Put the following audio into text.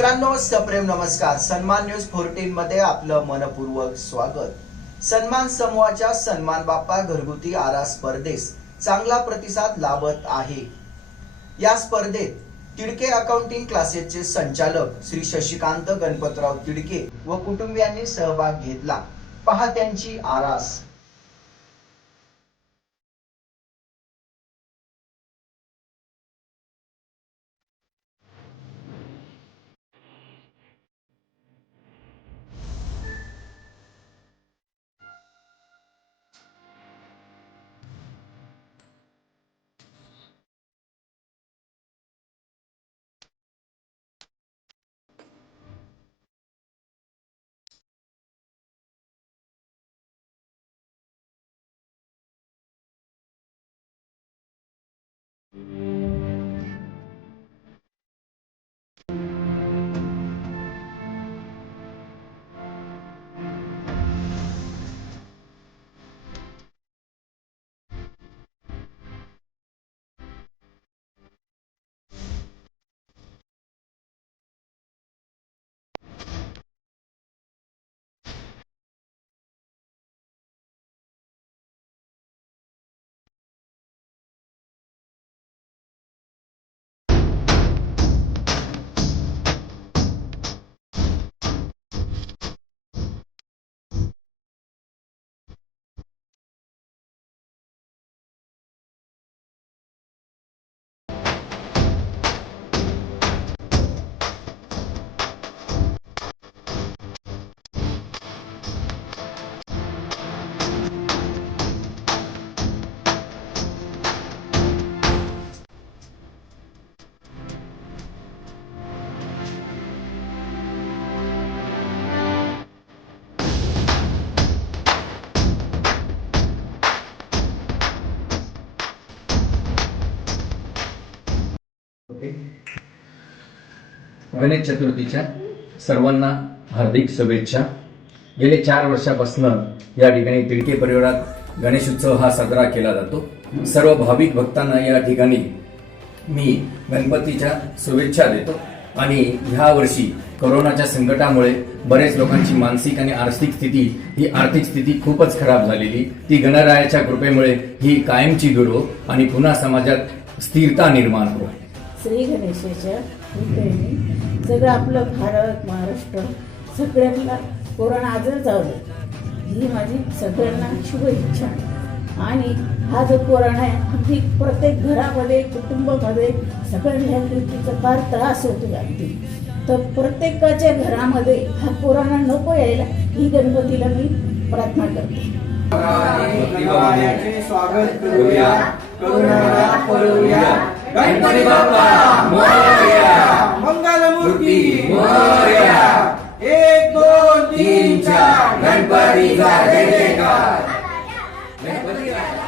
मित्रांनो, सप्रेम नमस्कार। सन्मान न्यूज 14 मध्ये आपलं मनपूर्वक स्वागत। सन्मान समूहाच्या सन्मान बाप्पा घरगुती आरास स्पर्धेस चांगला प्रतिसाद लाभत आहे। या स्पर्धेत तिडके अकाउंटिंग क्लासेसचे संचालक श्री शशिकांत गणपतराव तिडके व कुटुंबियांनी सहभाग घेतला। पहा त्यांची आरास। गणेश चतुर्थीच्या सर्वांना हार्दिक शुभेच्छा। गेले 4 वर्षापासून या ठिकाणी तिडके परिवारात गणेश उत्सव हा साजरा केला जातो। सर्व भाविक भक्तांना या ठिकाणी मी गणपतीच्या शुभेच्छा देतो। आणि ह्या वर्षी कोरोनाच्या संकटामुळे बरेच लोकांची मानसिक आणि आर्थिक स्थिती खूपच खराब झालेली, ती गणरायाच्या कृपेमुळे ही कायमची दूर हो आणि पुन्हा समाजात स्थिरता निर्माण हो। श्री गणेशाच्या कृपेने सगळं आपलं भारत महाराष्ट्र सगळ्यांना कोरोना आजार जाऊ दे, ही माझी सगळ्यांना शुभ इच्छा। आणि हा जो कोरोना आहे अगदी प्रत्येक घरामध्ये कुटुंबामध्ये सगळ्यांना ह्या गोष्टीचा फार त्रास होतो अगदी, तर प्रत्येकाच्या घरामध्ये हा कोरोना नको यायला ही गणपतीला मी प्रार्थना करते। स्वागत करूया, करुणा पळवूया, गणपती बाप्पा मोरया, मंगलमूर्ती मोरया।